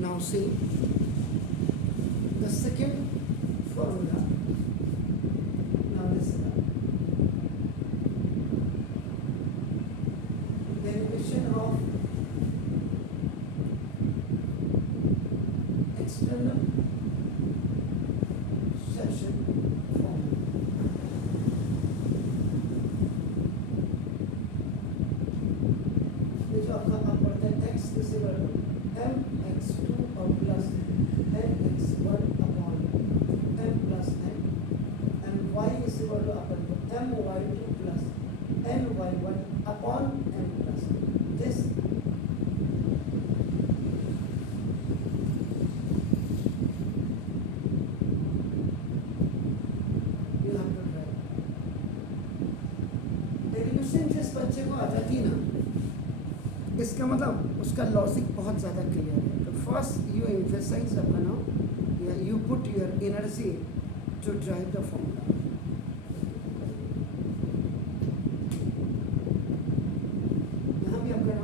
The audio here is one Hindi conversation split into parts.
Now see the second formula. Now listen up. Derivation of external section formula. ये जो आपका आप पढ़ते हैं x किसी वर्ग m x2 और plus n x1 upon m plus n and y इस वर्ग अपन को m y2 plus n y1 upon m plus this you have to try. Derivation जिस बच्चे को आ जाती है ना, इसका मतलब उसका लॉजिक बहुत ज़्यादा क्लियर है. तो फर्स्ट यू एम्फेसाइज अपना you put your energy to drive the formula. यहाँ भी अपना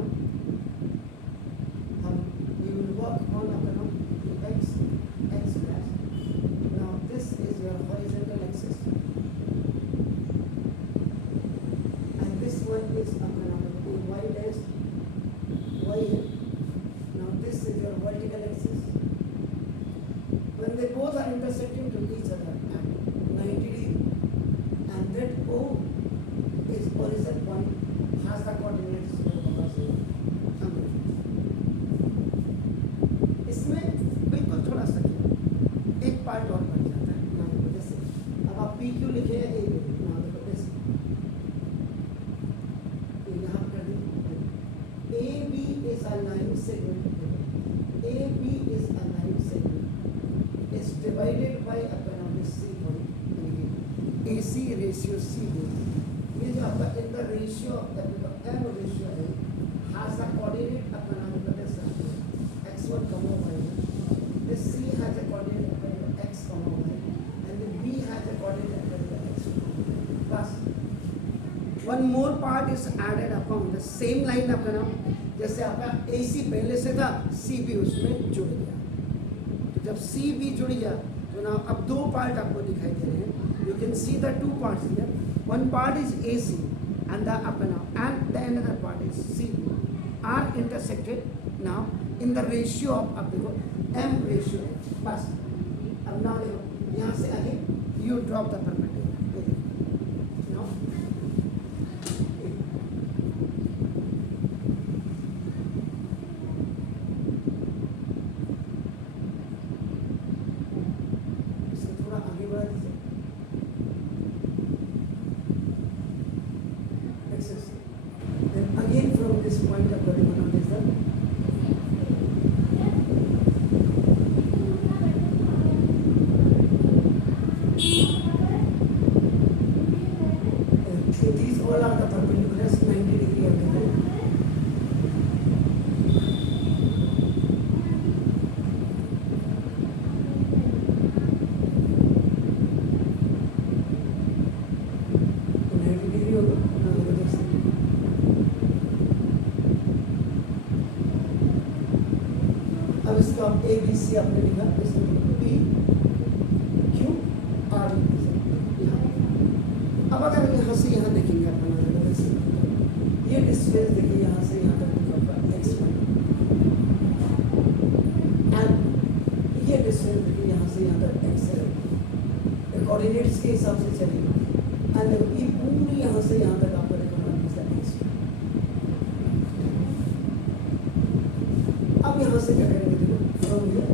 हम यू विल वर्क ऑन अपना x plus. Now this is your horizontal axis and this one is अपना y dash y है. Now this is your vertical axis. When they both are intersecting to each other at 90 degree, and that O is horizon point has the coordinates इसमें बिल्कुल थोड़ा सा एक पार्ट और बढ़ जाता है. ना देखो जैसे अब आप PQ लिखे हैं A ना देखो जैसे यहाँ कर दें AB is a line segment. AB is a line segment. It's divided by upon of this C point. AC ratio C. ये जो आपका in the ratio of the M ratio है has a coordinate upon of this x1 comma y. This C has a coordinate upon x comma y, and the B has a coordinate upon x2. Plus one more part is added upon the same line अपना. जैसे आपका AC पहले से था, CB उसमें जुड़ गया. तो जब CB जुड़ गया तो ना अब दो पार्ट आपको दिखाई दे रहे हैं. You can see the two parts here. One part is AC and the अपना and the another part is CB are intersected now in the ratio of अब देखो M ratio है. बस अब ना देखो यहाँ से आगे you drop the perpendicular. Now again from this point of the one is the these all are the perpendiculars 90 degree of the line. अब इसका A B C आपने लिखा, इसमें P Q R यहाँ. अब अगर यहाँ से यहाँ देखेंगे अपना ये डिस्टेंस देखिए यहाँ से यहाँ तक x1 एंड ये डिस्टेंस देखिए यहाँ से यहाँ तक x है. कोऑर्डिनेट्स के हिसाब से चलेगा एंड ये पूरी यहाँ से यहाँ तक आपको देखना है x2. अब यहाँ से क्या करेंगे देखो फ्रॉम हियर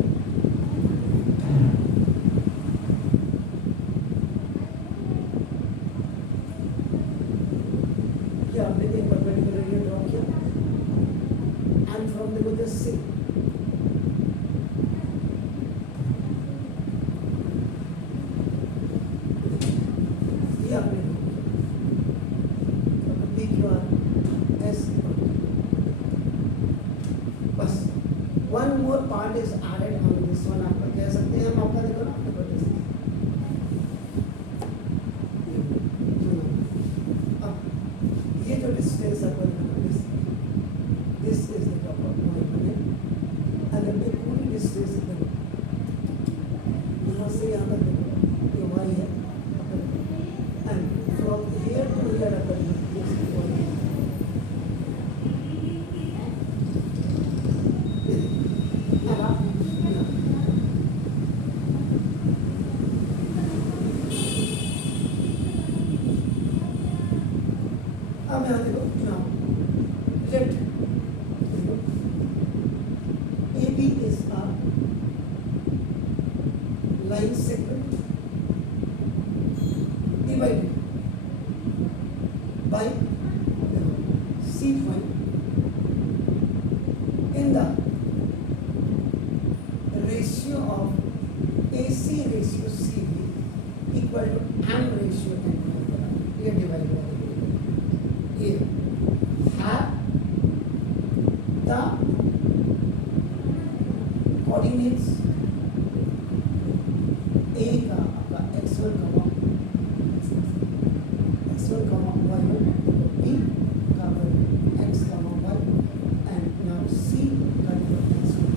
क्या आपने एक परपेंडिकुलर ये ड्रॉ किया एंड फ्रॉम देखो दिस से ये आपने PQR S. बस one more part is added on this one. आपका कह सकते हैं हम आपका देखो ना आपके बच्चे से अब ये जो डिस्टेंस है this is the proper point and the पूरी से यहाँ तक देखो ये y है and from here to here अपन अब यहाँ देखो now let AB is a line segment divided by C point in the ratio of AC ratio CB equal to M ratio N. ये डिवाइड है ये have the coordinates A का आपका x1 y1 B का x y and now C का x1.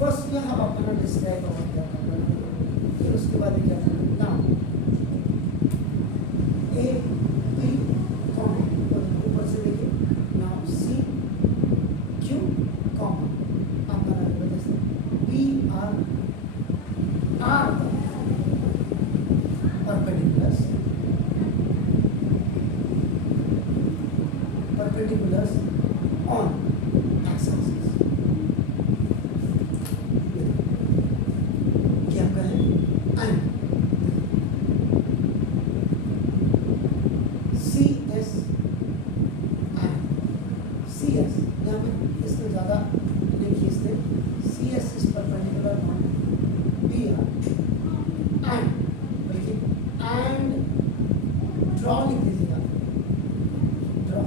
फर्स्ट में हम अपना डिस्क्राइब और क्या करना है फिर उसके बाद क्या करना नाउ A B कॉमा और ऊपर से देखिए नाउ C Q कॉमा आपका नंबर जैसे B R perpendiculars on x-axis. क्या आपका है and CS यहाँ पे इसको ज़्यादा नहीं खींचते CS is perpendicular on BR and बल्कि and draw लिख दीजिएगा draw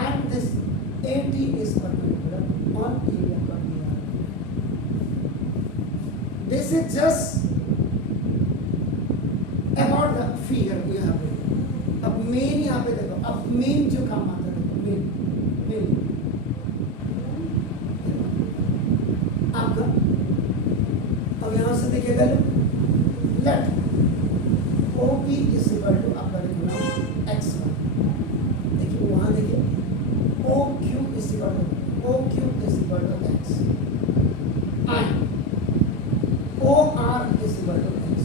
and this AT is perpendicular on area of BR. This is just about the figure you have written. अब मेन यहाँ पे देखो अब मेन जो काम आता है मेन आपका अब यहाँ से देखिएगा let OP is equal to आपका देखना x1 देखिए वहाँ देखिए OQ is equal to x and OR is equal to x.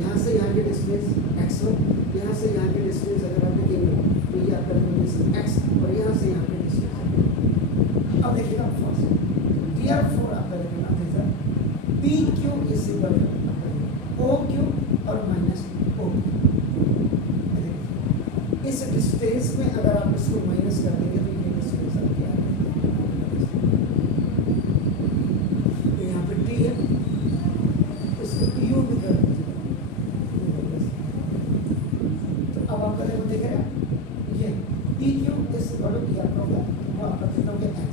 यहाँ से यहाँ की डिस्टेंस x1 यहाँ से यहाँ की डिस्टेंस अगर आप देखेंगे तो ये आपका डिस्टेंस x और यहाँ से यहाँ की डिस्टेंस. अब देखिएगा फर्स्ट therefore आपका देखना जैसा PQ is equal to OQ और माइनस OQ. इस डिस्टेंस में अगर आप इसको माइनस कर देंगे तो ये डिस्टेंस आ गया तो यहाँ पे T है इसको U भी कर दीजिए. अब आपका देखो देखेगा ये PQ इस बड़ो की आपका होगा वो आपका कितना हो गया x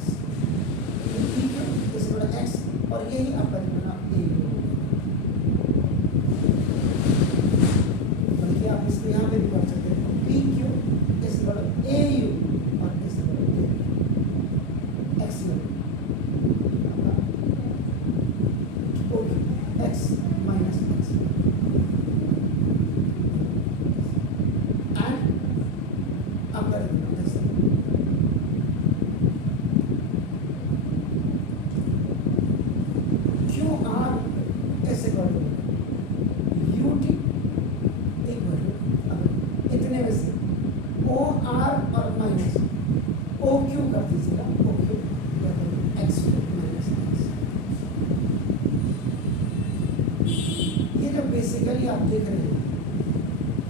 PQ इस बड़ा x और यही आपका कितना A बल्कि आप इसको यहाँ पे भी कर सकते हैं PQ इस बड़ा AU और इस बड़ा x x minus x and आपका जैसे QR ऐसे कर दो UT इक्वल टू इतने में से OR और माइनस OQ कर दीजिएगा OQ x माइनस x. ये जो बेसिकली आप देख रहे हैं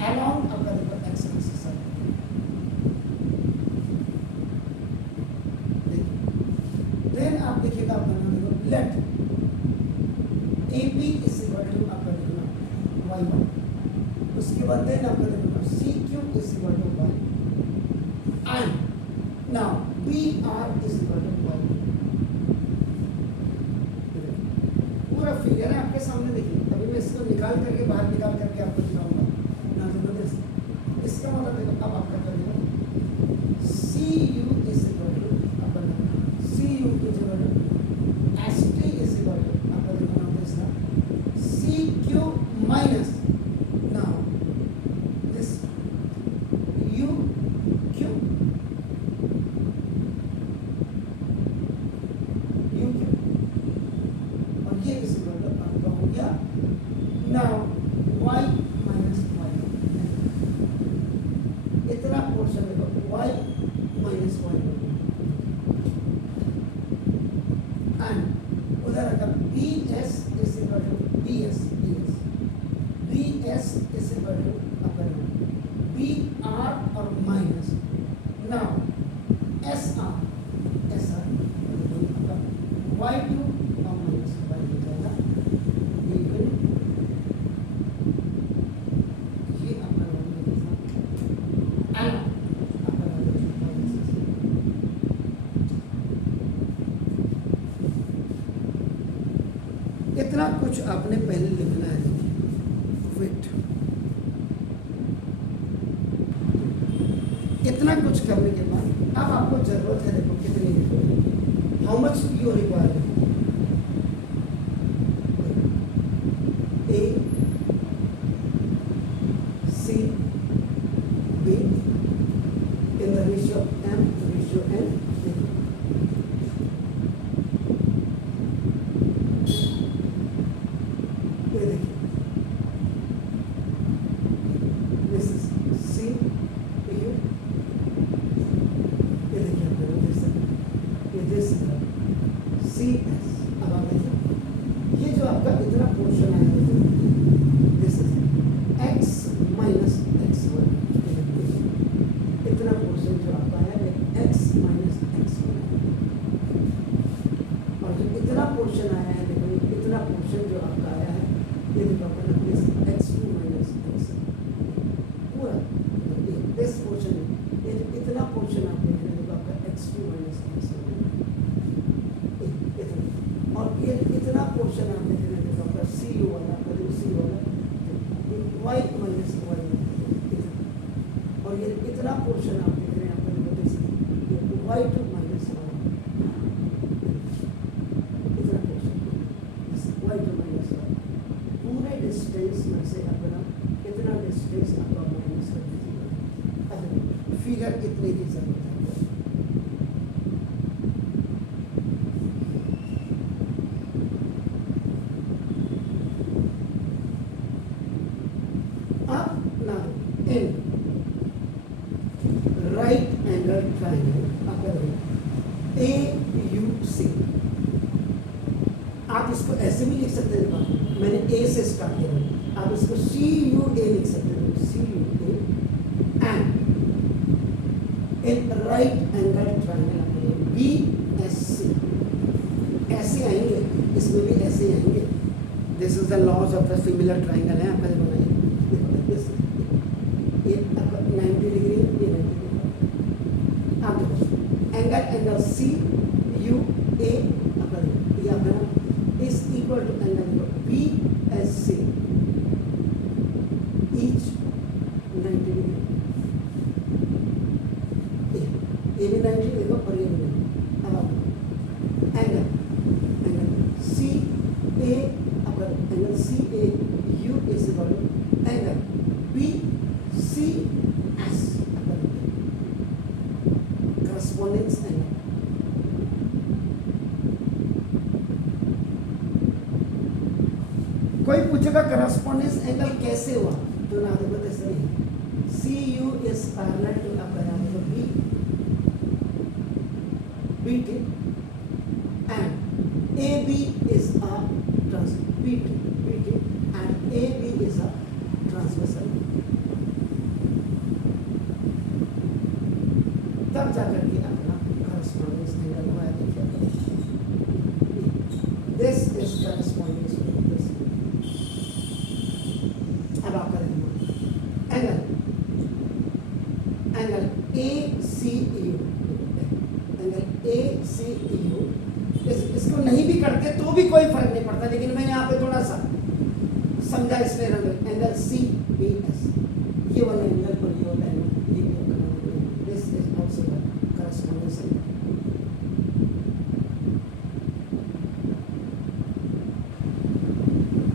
along आपका देखो x एक्सिस है देन आप देखिएगा आपका देखो let AB is equal to आपका देखना y1 उसके बाद देन आपका देखना CQ is equal to y and now BR is equal to y. पूरा फिगर है आपके सामने देखिए अभी मैं इसको निकाल करके बाहर निकाल करके आपको दिखाऊंगा ना जबरदस्त. इसका मतलब देखो अब आपका कर देना CU इज इक्वल टू अपन देखो y माइनस y एंड उधर अगर B S is equal to B S is equal to अपन बी आर और minus now S R Y two और माइनस वाई हो जाएगा इक्वल ये अपन एन इतना कुछ आपने पहले लिखना है। वेट, इतना कुछ करने के बाद अब आपको जरूरत है, देखो कितनी लिखोगे, how much you require, A C B in the ratio M ratio N. ये जो आपका इतना पोर्शन आया है, this is x minus x one, इतना पोर्शन जो आपका है x माइनस एक्स वन, और जो इतना पोर्शन आया है, देखो इतना पोर्शन जो आपका आया है, ये देखो अपना x टू माइनस एक्स पूरा दिस पोर्शन, ये जो इतना पोर्शन आप देख रहे हैं, देखो आपका x two minus x one, और ये इतना पोर्शन आप देख रहे हैं आपका सी यू वाला, सी वाला वाई माइनस वाई, और ये इतना पोर्शन आप देख रहे हैं आपका वाई टू माइनस वाई, इतना portion y two minus y, पूरे डिस्टेंस में से अपना इतना डिस्टेंस आपका माइनस कर दीजिएगा। अब फिगर इतने की जरूरत है। In right angle triangle अगर AUC, आप इसको ऐसे भी लिख सकते हैं, मैंने A से स्टार्ट किया, आप इसको CUA लिख सकते हैं, CUA and in right angle triangle BSC, ऐसे आएंगे, इसमें भी ऐसे आएंगे, this is the laws of the similar triangle है, आपका बनाइए 90 डिग्री, ये 90 डिग्री, आप देखो एंगल सी यू ए ये अपना is equal to angle B S C, each 90 degree, ये भी 90 देखो और ये भी 90। अब आप angle C A angle C A U is equal to angle B C S, correspondence angle. कोई पूछेगा करस्पॉन्डेंस एंगल कैसे हुआ, तो ना देखो ऐसे नहीं, C U is parallel to आपका B B T and A B is a B T and A B is a transversal, तब जाकर के अपना करस्पॉन्डेंस एंगल हुआ है। This is correspondence this. अब आप करेंगे angle A C U, angle A C U, इसको नहीं भी करते तो भी कोई फर्क नहीं पड़ता, लेकिन मैंने यहाँ पे थोड़ा सा समझा इसलिए एंगल सी बी एस, ये वाला एंगल पर ये होता है, ये भी this is also the correspondence angle.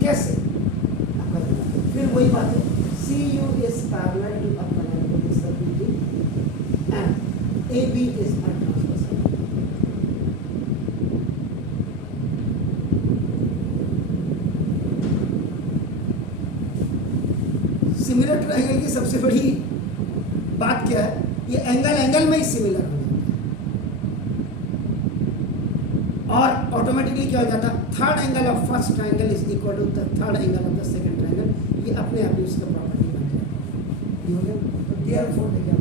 कैसे, फिर वही बात है, C U is parallel to अपना this B T and A B is a transversal. Similar triangle की सबसे बड़ी बात क्या है, ये एंगल एंगल में ही सिमिलर हो जाता है और ऑटोमेटिकली क्या हो जाता है, third angle of first triangle is equal to the third angle of the second triangle. ये अपने आप ही उसका प्रॉपर्टी बन जाता है। ये हो गया। तो देयरफॉर देखिए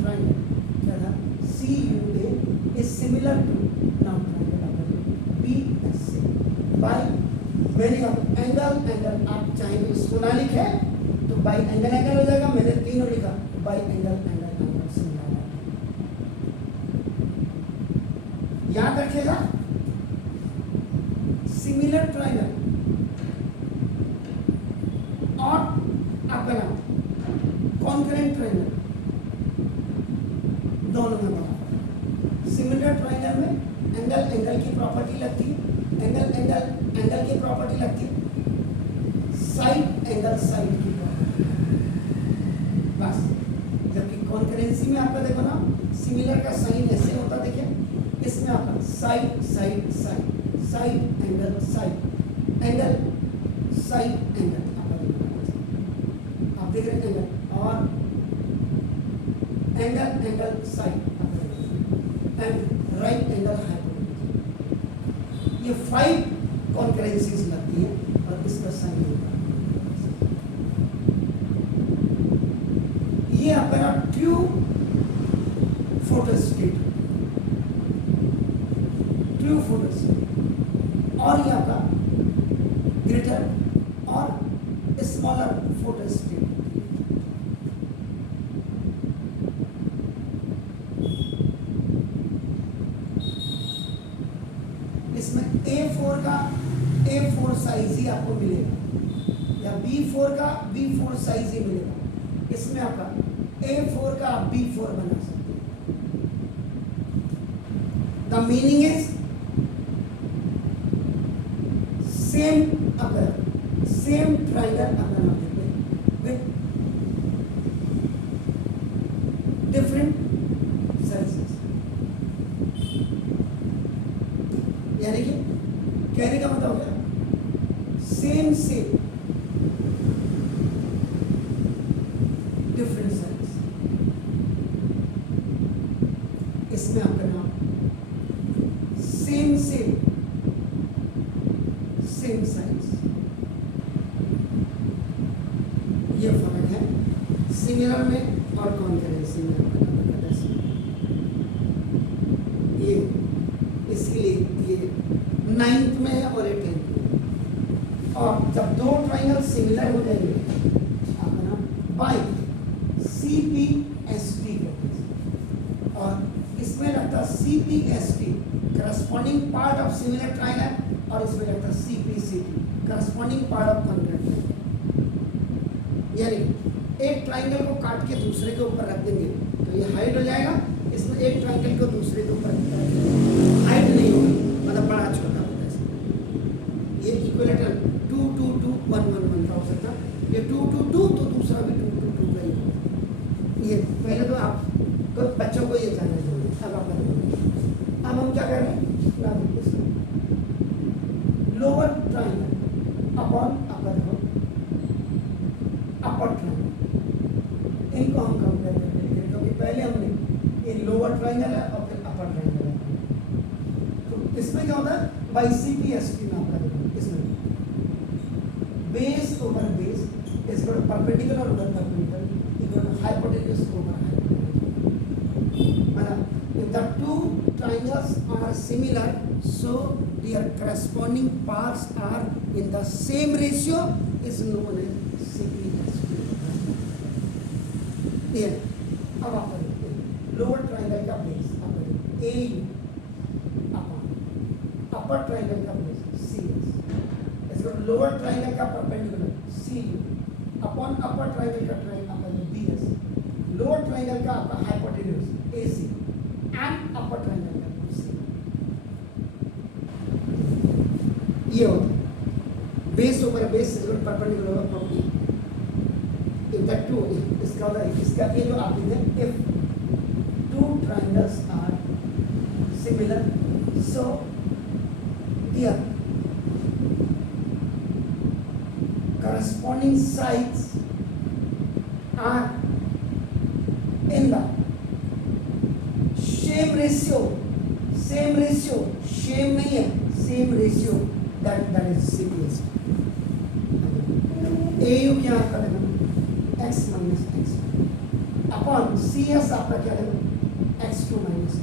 ट्राइंगल क्या था, CUA is similar to now triangle BSC by meaning of angle angle. आप चाहेंगे इसको ना लिखे तो बाई एंगल एंगल हो जाएगा, मैंने तीनों लिखा by angle angle angle similar. याद रखिएगा सिमिलर ट्राइंगल और अपना कॉन्करेंट ट्राइंगल दोनों में बराबर। सिमिलर ट्राइंगल में एंगल एंगल की प्रॉपर्टी लगती है, एंगल एंगल एंगल की प्रॉपर्टी लगती है, साइड एंगल साइड की प्रॉपर्टी बस। जबकि कॉन्करेंसी में आपका देखो ना, सिमिलर का साइन ऐसे होता, देखिए इसमें आपका side side side side angle side angle side angle आप देख रहे हैं एंगल और angle angle side and right angle hypotenuse. ये 5 कॉन्करेंसीज लगती है और इसका साइन होता है। ये अपना ट्रू फोटोस्टेट, ट्रू फोटोस्टेट और ये आपका ग्रेटर और स्मॉलर फोटोस्टेट। इसमें A4 साइज ही आपको मिलेगा या B4 का B4 साइज ही मिलेगा। इसमें आपका A4 का आप B4 बना सकते हैं। The meaning is same triangle अगर आप देखें विथ डिफरेंट साइजेस। यानी कि कहने का मतलब हो गया सेम डिफरेंट साइज। इसमें आपका नाम सेम साइज। ये फर्क है सिमिलर में और कॉन्करेंसी में। ये इसके लिए ये 9th में है और 10th में। और जब दो ट्राइंगल सिमिलर हो जाएंगे अपना बाई CPST करते हैं और इसमें लगता है CPST corresponding part of similar triangle और इसमें लगता है CPCT corresponding part of concurrent. यानी एक ट्राइंगल को काट के दूसरे के ऊपर रख देंगे तो ये हाइट हो जाएगा। इसमें एक ट्राइंगल को दूसरे के ऊपर हाइट नहीं होगी, मतलब बड़ा छोटा होता है। ये इक्विलेटरल 2 2 2 1 1 1 का हो सकता है। ये 2 2 2 तो दूसरा भी 2 2 2 का ही होगा। ये पहले तो आप बच्चों को ये जानना चाहिए। अब हम क्या कर रहे हैं, लोअर ट्राइंगल अपॉन अपर ट्राइंगल, इनको हम कंपेयर करेंगे क्योंकि पहले हमने ये लोअर ट्राइंगल है और फिर अपर ट्राइंगल है। तो इसमें क्या होता है, बाई CPST नाम का देखो, इसमें base over base is equal to perpendicular over perpendicular equal to hypotenuse over hypotenuse. मतलब if the two triangles are similar so their corresponding parts are in the same ratio is known as CPST। ये अब आप देखते हैं लोअर ट्राइंगल का बेस आप AU अपॉन अपर ट्राइंगल का बेस CS इसको लोअर ट्राइंगल का परपेंडिकुलर CU अपॉन अपर ट्राइंगल का ट्राइंगल BS, लोअर ट्राइंगल का आपका hypotenuse AC and upper triangle का BC। ये होता है base over base is perpendicular over property. If the two, इसका ये जो आप देखें, if two triangles are similar, so their corresponding sides are in the same ratio, same नहीं है, same ratio, that is simplest. AU क्या आपका देखो x minus x upon CS आपका क्या देखो x2 minus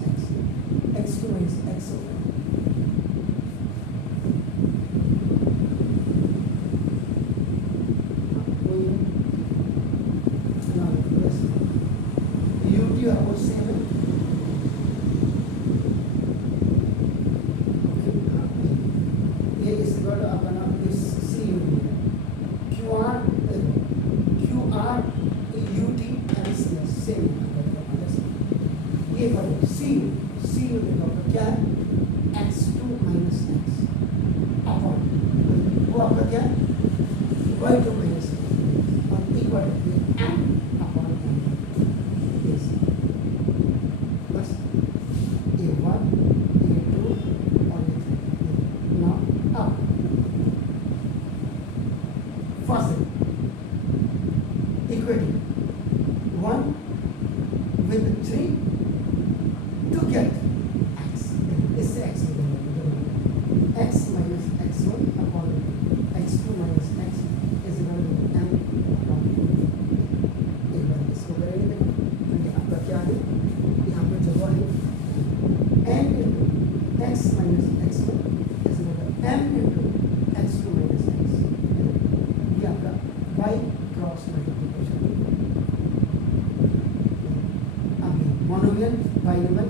x minus x होगा। UT आपको सेम है, ये इस वर्ड अपना इस CU है QR UT and CS same. ये करो CU देखो क्या है x2 माइनस एक्स अपॉन वो आपका क्या है y2 माइनस और इक्वल m अपॉन m। बस A1 A2 और A3। नाउ अब first equating 1 with 3 to get x, इससे x x minus x1 upon x2 minus x is equal to m upon एक बार इसको करेंगे देखो क्योंकि आपका क्या है यहाँ पे जगह है n into x minus x1 is equal to m into x2 minus x। ये आपका y cross multiplication. Monomial binomial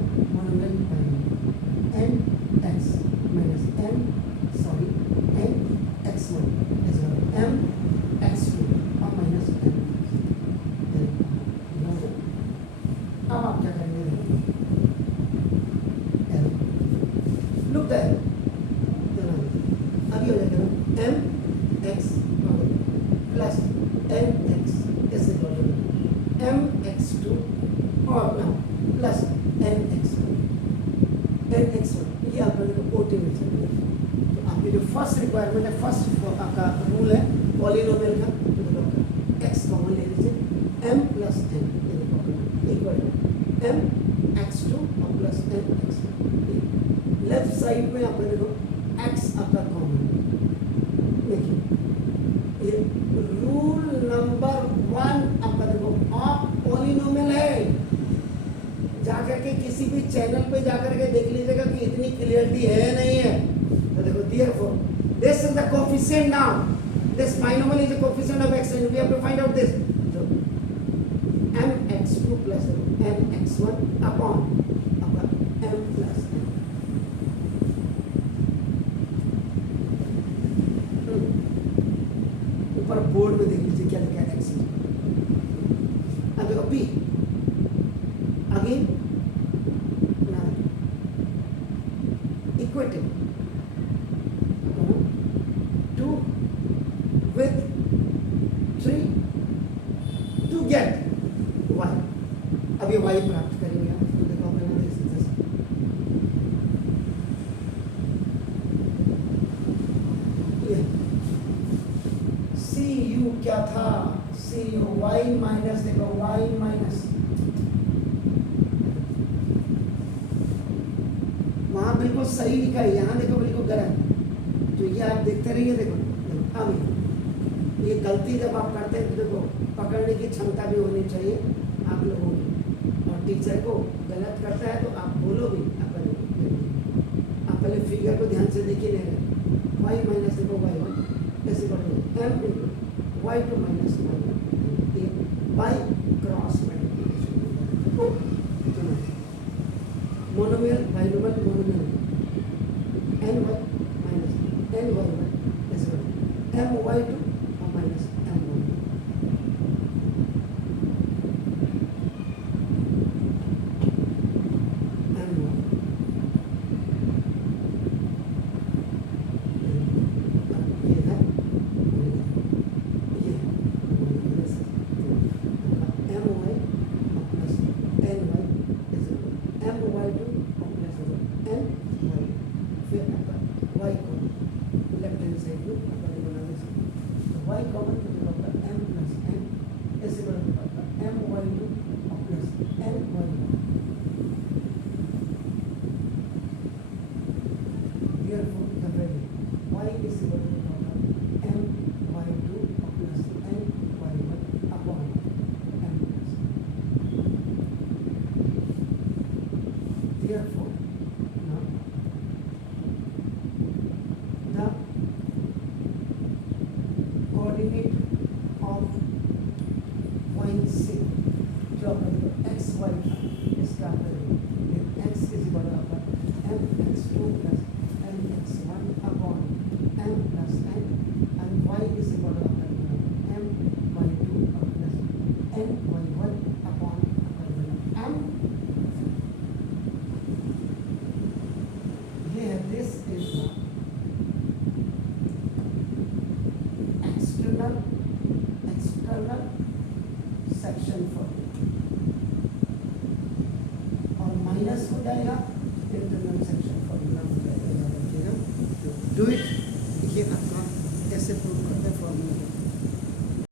n x minus n x1 is equal to m x2 और minus m। अब आप क्या करेंगे लुक दैट अभी हो जाएगा m x plus n x is equal to m x2 और now प्लस n x1 ये आप लोगों को ओटी में चाहिए। तो आपकी जो फर्स्ट रिक्वायरमेंट है, फर्स्ट आपका रूल है पॉलिनोमियल का, तो देखो x कॉमन ले लीजिए m plus n equal to m x2 और plus n x1। Left side में आप देखो x आपका कॉमन है। देखिए ये रूल नंबर 1 आपका देखो ऑफ पॉलिनोमियल है। जाकर के किसी भी चैनल पे जाकर के देख लीजिएगा कि इतनी क्लियरिटी है नहीं है। तो देखो therefore this is the coefficient now, this binomial is the coefficient of x and we have to find out this। so mx2 plus mx1 upon m plus n। ऊपर बोर्ड में देख लीजिए क्या लिखा है x। अब देखो b again equating 2 with 3 to get y। अब ये y प्राप्त करेंगे आप, तो देखो मैंने देख सकते ये CU क्या था CU y माइनस देखो y माइनस वहाँ बिल्कुल सही लिखा है, यहाँ देखो बिल्कुल गलत। तो ये आप देखते रहिए देखो अब ये गलती जब आप करते हैं तो देखो पकड़ने की क्षमता भी होनी चाहिए आप लोगों की। और टीचर को गलत करता है तो आप बोलो भी, आप पहले फिगर को ध्यान से देखिए नहीं रहे। y माइनस देखो y1 ऐसे करो m into y2 minus y cross multiplication monomial binomial monomial n y minus n y1 ऐसे करो m y2 और minus m y। y common तो देखो आपका m प्लस n ऐसे बना आपका m y2 plus n y1। Therefore, now the coordinate of point C जो अपन x y था इसका अपन x is equal to upon mx2 plus mx1 upon m plus n and y is equal to upon my2 plus my1 upon m. Here this is the external section for और माइनस हो जाएगा इंटरनल सेक्शन फॉर्मूला हो जाएगा. Do it.